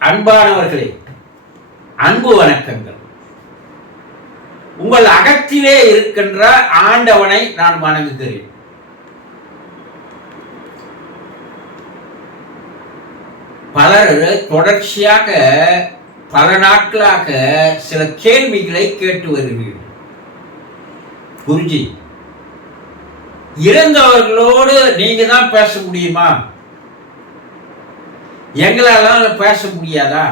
அன்பானவர்களே, அன்பு வணக்கங்கள். உங்கள் அகத்திலே இருக்கின்ற ஆண்டவனை நான் வணங்குகிறேன். பலர் தொடர்ச்சியாக பல நாட்களாக சில கேள்விகளை கேட்டு வருவீர்கள். குருஜி, இறந்தவர்களோடு நீங்க தான் பேச முடியுமா? எங்களால பேச முடியாதா?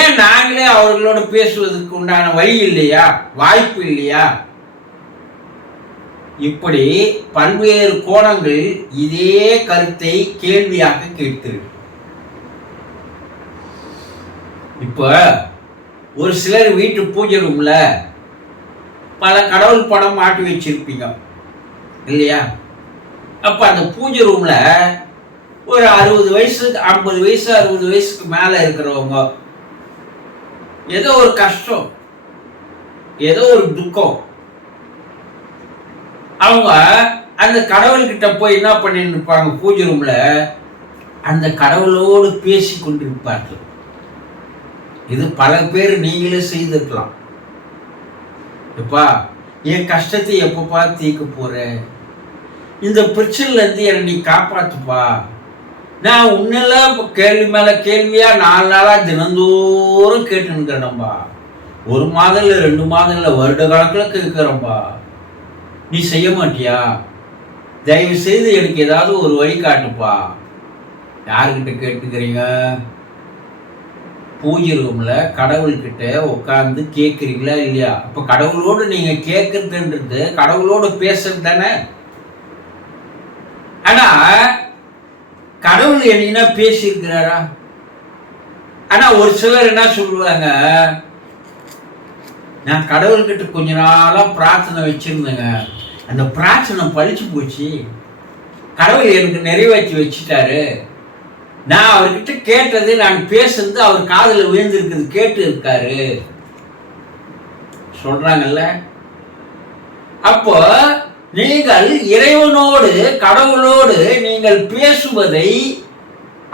ஏன் நாங்களே அவர்களோடு பேசுவதற்கு உண்டான வழி இல்லையா, வாய்ப்பு இல்லையா? இப்படி பல்வேறு கோணங்கள் இதே கருத்தை கேள்வியாக கேட்கிறது. இப்ப ஒரு சிலர் வீட்டு பூஜை ரூம்ல பல கடவுள் படம் மாட்டி வச்சிருப்பீங்க இல்லையா? அப்ப அந்த பூஜை ரூம்ல ஒரு 60 வயசு 50 வயசு 60 வயசுக்கு மேல இருக்கிறவங்க ஏதோ ஒரு கஷ்டம், ஏதோ ஒரு துக்கம், அவங்க அந்த கடவுள்கிட்ட போய் என்ன பண்ணிட்டு இருப்பாங்க? பூஜை ரூம்ல அந்த கடவுளோடு பேசி கொண்டிருப்பார்கள். இது பல பேர் நீங்களே செய்திருக்கலாம். எப்பா, என் கஷ்டத்தை எப்பப்பா தீர்க்க போற? இந்த பிரச்சனைல இருந்து என்னை நீ காப்பாத்துப்பா. நான் உன்னெல்லாம் கேள்வி மேல கேள்வியா 4 நாளா தினந்தோறும் கேட்டுக்கிறேன்பா. 1 மாதம் இல்லை, 2 மாதம் இல்லை, வருட கணக்கில் கேட்கிறேன்பா. நீ செய்ய மாட்டியா? தயவு செய்து எனக்கு ஏதாவது ஒரு வழி காட்டுப்பா. யாருக்கிட்ட கேட்டுக்கிறீங்க? பூஜை ரூம்ல கடவுள்கிட்ட உட்கார்ந்து கேட்குறீங்களா இல்லையா? அப்ப கடவுளோடு நீங்க கேட்கறதுன்றது கடவுளோடு பேசுறது தானே. ஆனா கடவுள் என்ன பேசியிருக்கிறாரா? ஆனா ஒரு சிலர் என்ன சொல்லுவாங்க, நான் கடவுள்கிட்ட கொஞ்ச நாளா பிரார்த்தனை வச்சிருந்தேங்க, அந்த பிரார்த்தனை பழிச்சு போச்சு, கடவுள் எனக்கு நிறைவேற்றி வச்சுட்டாரு, நான் அவர்கிட்ட கேட்டது, நான் பேசுறது அவர் காதுல விழுந்திருக்கிறது, கேட்டு இருக்காரு சொல்றாங்கல்ல. அப்போ நீங்கள் இறைவனோடு கடவுளோடு நீங்கள் பேசுவதை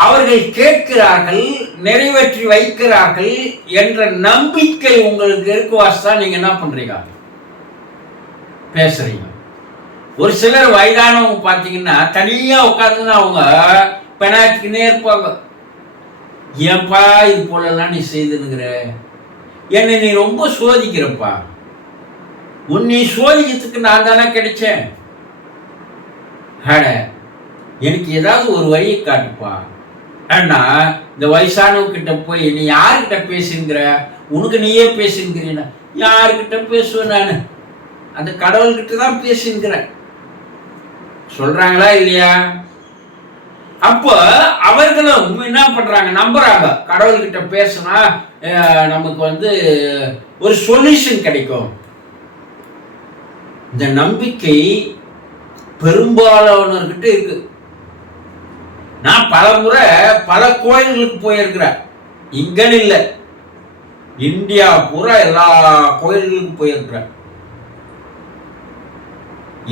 அவர்கள் கேட்கிறார்கள், நிறைவேற்றி வைக்கிறார்கள் என்ற நம்பிக்கை உங்களுக்கு இருக்குவாஸ்தான் நீங்க என்ன பண்றீங்க? பேசுறீங்க. ஒரு சிலர் வயதானவங்க பார்த்தீங்கன்னா தனியா உட்கார்ந்து அவங்க பெனாட்டிக்கினே இருப்பாங்க. ஏன்பா இது போலலாம் நீ செய்துனுங்கிற? என்னை நீ ரொம்ப சோதிக்கிறப்பா. உன்னை சோதிக்கிறதுக்கு நான் தானே கிடைச்சேன். எனக்கு ஏதாவது ஒரு வழியை காட்டுப்பா. ஆனா இந்த வயசானவங்கிட்ட போய் நீ யாருக்கிட்ட பேசுங்கிற? உனக்கு நீயே பேசுங்கிறீன்னா யாருக்கிட்ட பேசுவேன்? நான் அந்த கடவுள்கிட்ட தான் பேசுங்கிறேன் சொல்றாங்களா இல்லையா? அப்போ அவர்களும் என்ன பண்றாங்க? நம்புறாங்க, கடவுள்கிட்ட பேசினா நமக்கு ஒரு சொல்யூஷன் கிடைக்கும். இந்த நம்பிக்கை பெரும்பாலானவர்கிட்ட இருக்கு. நான் பல முறை பல கோயில்களுக்கு போயிருக்கிறேன். இங்கன்னு இல்லை, இந்தியா பூரா எல்லா கோயில்களுக்கும் போயிருக்கிறேன்.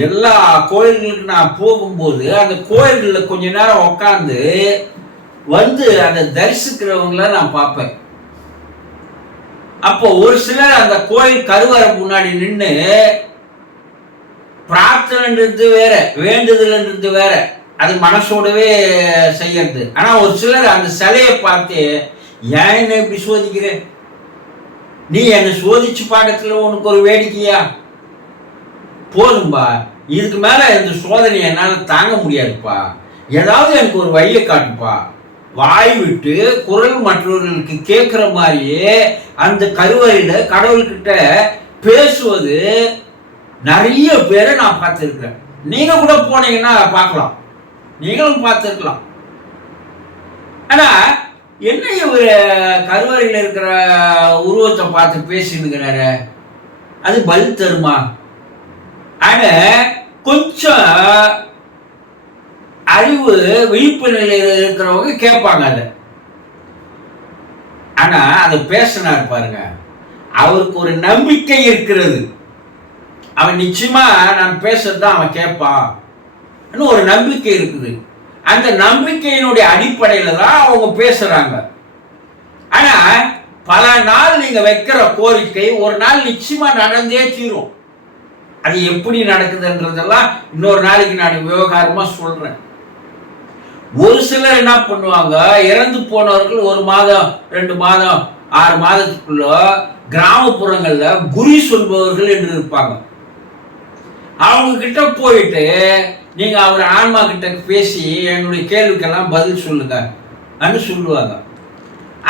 எல்லா கோயில்களுக்கு நான் போகும்போது அந்த கோயில்களில் கொஞ்ச நேரம் உட்காந்து அந்த தரிசிக்கிறவங்கள நான் பார்ப்பேன். அப்போ ஒரு சிலர் அந்த கோயில் கருவறை முன்னாடி நின்று பிரார்த்தனைன்றது வேற, வேண்டுதல்ன்றது வேற, அது மனசோடவே செய்யறது. ஆனா ஒரு சிலர் அந்த சிலையை பார்த்து, ஏன் என்ன இப்படி சோதிக்கிற? நீ என்னை சோதிச்சு பார்க்கறதுல உனக்கு ஒரு வேடிக்கையா? போதும்பா, இதுக்கு மேல இந்த சோதனை என்னால தாங்க முடியாதுப்பா, ஏதாவது எனக்கு ஒரு வழியை காட்டுப்பா. வாய் விட்டு குரல் மற்றவர்களுக்கு கேட்கிற மாதிரியே அந்த கருவறையில கடவுள்கிட்ட பேசுவது நிறைய பேரை நான் பார்த்துருக்கிறேன். நீங்க கூட போனீங்கன்னா பார்க்கலாம், நீங்களும் பார்த்துருக்கலாம். ஆனா என்ன இவர் கருவறையில் இருக்கிற உருவத்தை பார்த்து பேசினுங்கிறாரு? அது பல் தருமா? ஆனா கொஞ்சம் அறிவு விழிப்பு நிலையில் இருக்கிறவங்க கேட்பாங்க அதை. ஆனா அதை பேசினார் பாருங்க, அவருக்கு ஒரு நம்பிக்கை இருக்கிறது. அவன் நிச்சயமா நான் பேசுறதுதான் அவன் கேட்பான் ஒரு நம்பிக்கை இருக்குது. அந்த நம்பிக்கையினுடைய அடிப்படையில தான் அவங்க பேசுறாங்க. ஆனா பல நாள் நீங்க வைக்கிற கோரிக்கை ஒரு நாள் நிச்சயமா நடந்தே தீரும். அது எப்படி நடக்குதுன்றதெல்லாம் இன்னொரு நாளைக்கு நான் விவகாரமா சொல்றேன். ஒரு சிலர் என்ன பண்ணுவாங்க, இறந்து போனவர்கள் 1 மாதம் 2 மாதம் 6 மாதத்துக்குள்ள கிராமப்புறங்கள்ல குறி சொல்பவர்கள் என்று இருப்பாங்க. அவங்க கிட்ட போயிட்டு நீங்க அவர் ஆன்மா கிட்ட பேசி என்னுடைய கேள்விக்கெல்லாம் பதில் சொல்லுங்க அப்படின்னு சொல்லுவாங்க.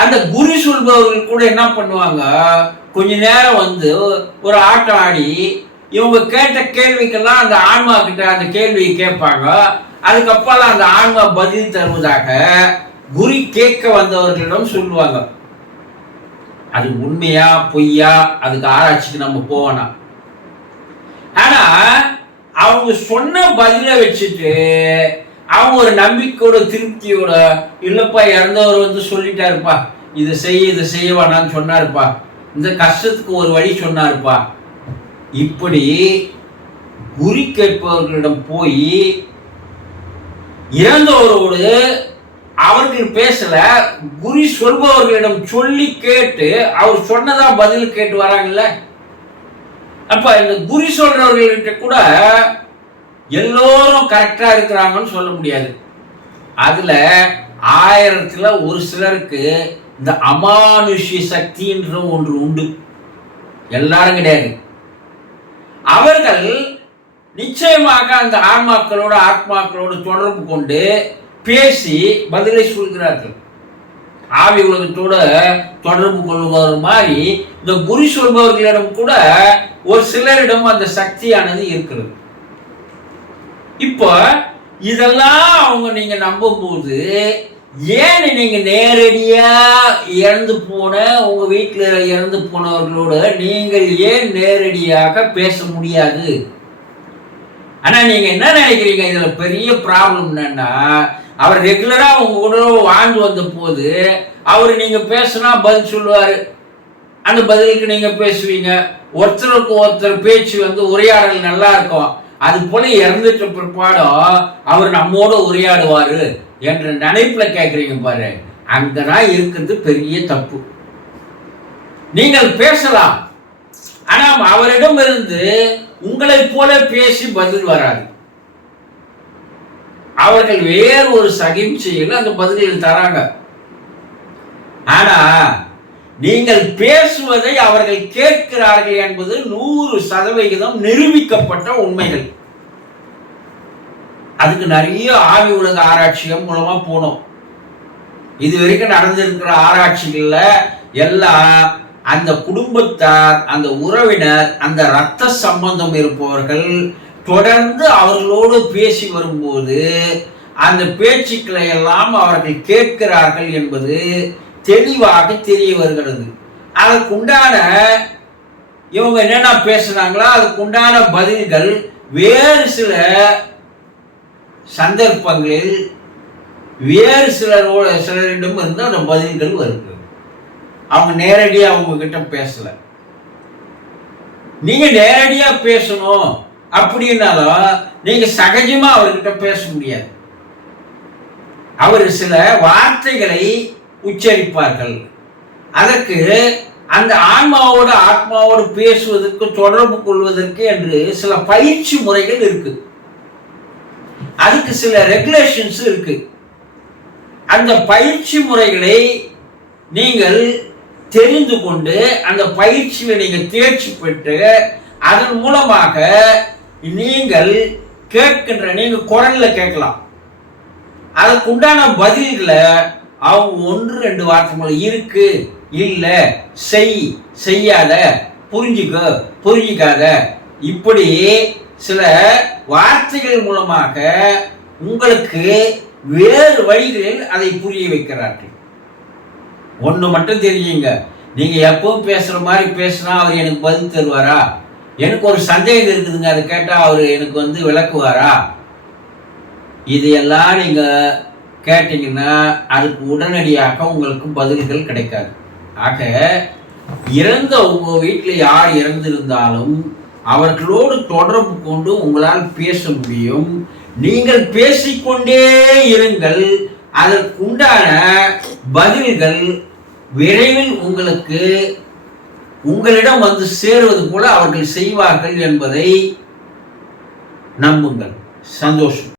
அந்த குறி சொல்பவர்கள் கூட என்ன பண்ணுவாங்க, கொஞ்ச நேரம் வந்து ஒரு ஆட்டம் ஆடி இவங்க கேட்ட கேள்விக்கெல்லாம் அந்த ஆன்மா கிட்ட அந்த கேள்வியை கேட்பாங்க. அதுக்கப்புறம் அந்த ஆன்மா பதில் தருவதாக குறி கேட்க வந்தவர்களிடம் சொல்லுவாங்க. அது உண்மையா பொய்யா அதுக்கு ஆராய்ச்சிக்கு நம்ம போவோம். ஆனா அவங்க சொன்ன பதில வச்சுட்டு அவங்க ஒரு நம்பிக்கையோட திருப்தியோட, இல்லப்பா இறந்தவர் வந்து சொல்லிட்டாருப்பா, இதை செய்ய வேணான்னு சொன்னாருப்பா, இந்த கஷ்டத்துக்கு ஒரு வழி சொன்னாருப்பா, இப்படி குறி கேட்பவர்களிடம் போய் இறந்தவரோடு அவர்கள் பேசல, குறி சொல்பவர்களிடம் சொல்லி கேட்டு அவர் சொன்னதா பதில் கேட்டு வராங்கல்ல. அப்ப இந்த குறி சொல்றவர்கள்கிட்ட கூட எல்லோரும் கரெக்டா இருக்கிறாங்கன்னு சொல்ல முடியாது. அதுல 1000த்துல ஒரு சிலருக்கு இந்த அமானுஷ்ய சக்தின்ற ஒன்று உண்டு. எல்லாரும் கிடையாது. அவர்கள் நிச்சயமாக அந்த ஆத்மாக்களோடு தொடர்பு கொண்டு பேசி பதிலை சொல்கிறார்கள். ஆவி உலகத்தோட தொடர்பு கொள்வது மாதிரி இந்த குறி சொல்பவர்களிடம் கூட ஒரு சிலரிடம் அந்த சக்தியானது இருக்கிறது. இப்போ இதெல்லாம் அவங்க நீங்க நம்பும் போது ஏன் நீங்க நேரடியா இறந்து போன உங்க வீட்டுல இறந்து போனவர்களோட நீங்கள் ஏன் நேரடியாக பேச முடியாது? ஆனா நீங்க என்ன நினைக்கிறீங்க, இதுல பெரிய ப்ராப்ளம் என்னன்னா, அவர் ரெகுலரா உங்க கூட வாழ்ந்து வந்த போது அவரு நீங்க பேசினா பதில் சொல்லுவாரு, அந்த பதிலுக்கு நீங்க பேசுவீங்க, ஒருத்தருக்கு ஒருத்தர் பேச்சு வந்து உரையாடல் நல்லா இருக்கும். அது போல இறந்துட்ட பிற்பாடும் அவர் நம்மோட உரையாடுவாரு என்ற நினைப்புல கேட்கறீங்க பாரு, அங்கதான் இருக்கிறது பெரிய தப்பு. நீங்கள் பேசலாம், ஆனா அவரிடம் இருந்து உங்களை போல பேசி பதில் வராது. அவர்கள் வேறு ஒரு சகிம்சையில் அந்த பதில்கள் தராங்க. ஆனா நீங்கள் பேசுவதை அவர்கள் கேட்கிறார்கள் என்பது 100% நிரூபிக்கப்பட்ட உண்மைகள். அதுக்கு நிறைய ஆவி உலக ஆராய்ச்சிகள் மூலமா போனோம். இது வரைக்கும் நடந்திருக்கிற ஆராய்ச்சிகள்ல எல்லாம் அந்த குடும்பத்தார், அந்த உறவினர், அந்த இரத்த சம்பந்தம் இருப்பவர்கள் தொடர்ந்து அவர்களோடு பேசி வரும்போது அந்த பேச்சுக்களை எல்லாம் அவர்கள் கேட்கிறார்கள் என்பது தெளிவாக தெரிய வருகிறது. அதுக்குண்டான இவங்க என்னென்ன பேசுனாங்களோ அதுக்குண்டான பதில்கள் வேறு சில சந்தர்ப்பங்களில் வேறு சிலரிடம் இருந்து அந்த பதில்கள் வருகிறது. அவங்க நேரடியா அவங்க கிட்ட பேசல. நீங்க நேரடியா பேசணும் அப்படின்னாலும் நீங்க சகஜமா அவர்கிட்ட பேச முடியாது. அவர் சில வார்த்தைகளை உச்சரிப்பார்கள். அதற்கு அந்த ஆத்மாவோடு பேசுவதற்கு தொடர்பு கொள்வதற்கு என்று சில பயிற்சி முறைகள் இருக்கு. அதுக்கு சில ரெகுலேஷன்ஸ் இருக்கு. அந்த பயிற்சி முறைகளை நீங்கள் தெரிந்து கொண்டு அந்த பயிற்சியில நீங்க தேர்ச்சி பெற்று அதன் மூலமாக நீங்கள் கேட்கின்ற நீங்க குரல்ல கேட்கலாம். அதுக்கு உண்டான பதில்களை அவங்க 1-2 வார்த்தை மூலம் இருக்கு, இல்ல, செய்யாத, புரிஞ்சிக்காத, இப்படி சில வார்த்தைகள் மூலமாக உங்களுக்கு வேறு வழிகளில் அதை புரிய வைக்கிறார்கள். ஒண்ணு மட்டும் தெரியுங்க, நீங்க எப்பவும் பேசுற மாதிரி பேசினா அவர் எனக்கு பதில் தருவாரா? எனக்கு ஒரு சந்தேகம் இருக்குதுங்க, அதை கேட்டா அவர் எனக்கு வந்து விளக்குவாரா? இதையெல்லாம் நீங்க கேட்டீங்கன்னா அதுக்கு உடனடியாக உங்களுக்கு பதில்கள் கிடைக்காது. ஆக இறந்த உங்க வீட்டில் யார் இறந்திருந்தாலும் அவர்களோடு தொடர்பு கொண்டு உங்களால் பேச முடியும். நீங்கள் பேசிக்கொண்டே இருங்கள். அதற்குண்டான பதில்கள் விரைவில் உங்களிடம் வந்து சேருவது போல அவர்கள் செய்வார்கள் என்பதை நம்புங்கள். சந்தோஷம்.